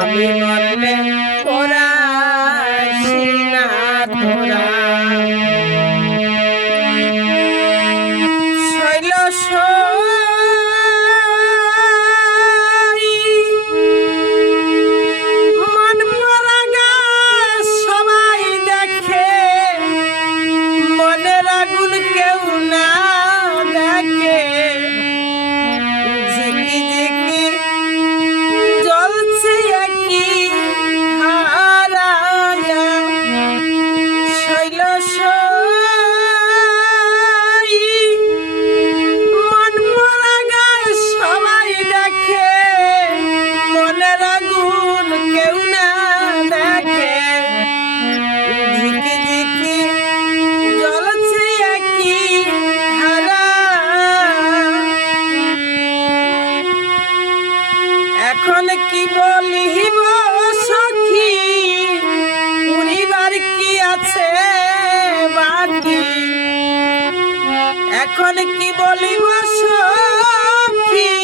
আমি মরলে পরাইছি না তোরা শৈল মন পরা গাছ সবাই দেখে মনের আগুন কেউ না দেখে ঝিকি ঝিকি জ্বলছে একই হারায়া শৈল মন পরা গাছ সবাই দেখে মনের আগুন কেউ না দেখে ঝিকি ঝিকি জ্বলছে একই হারা এখন কি বলিব সখী পরিবার কি আছে বাকি এখন কি বলিব সখী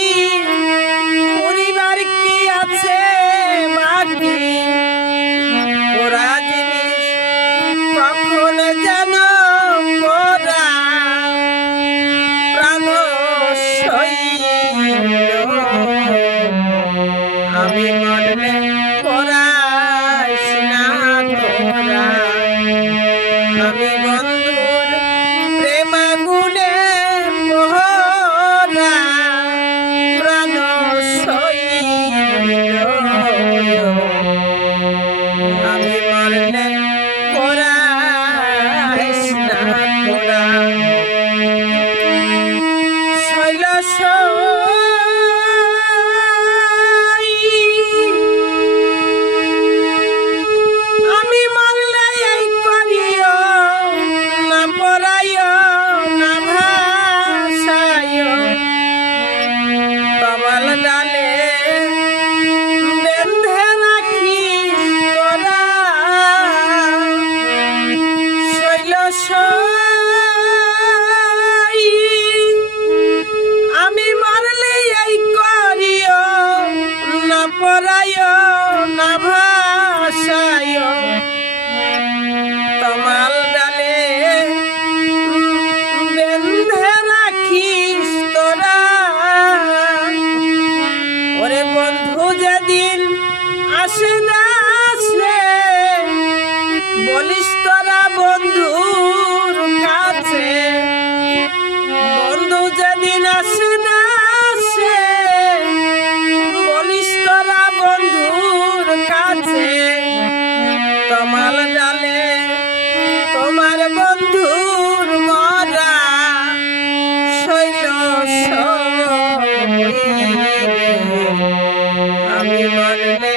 পরিবার কি আছে বাকি ওরা জিনিস কখন যেন ওরা প্রাণ সইল আমি মরলে পরাইস না তোরা আমি বন্ধুর প্রেম আগুনে মোহরা প্রাণ সইল আমি মরলে পরাইস না তোরা শৈল আমি মরলে এই করিও না পরাইও না ভাসাইও তমাল ডালে বেঁধে রাখিস তোরা শৈল আমি মরলে এই করিও না পরাইও না ভাসাইও তমাল ডালে বেঁধে রাখিস তোরা ওরে বন্ধু যেদিন আসে না আসে বলিস তোরা বন্ধুর কাছে বন্ধু যেদিন আসে না আসে বলিস তোরা বন্ধুর কাছে তমাল ডালে তোমার বন্ধুর মরা শৈল আমি মরলে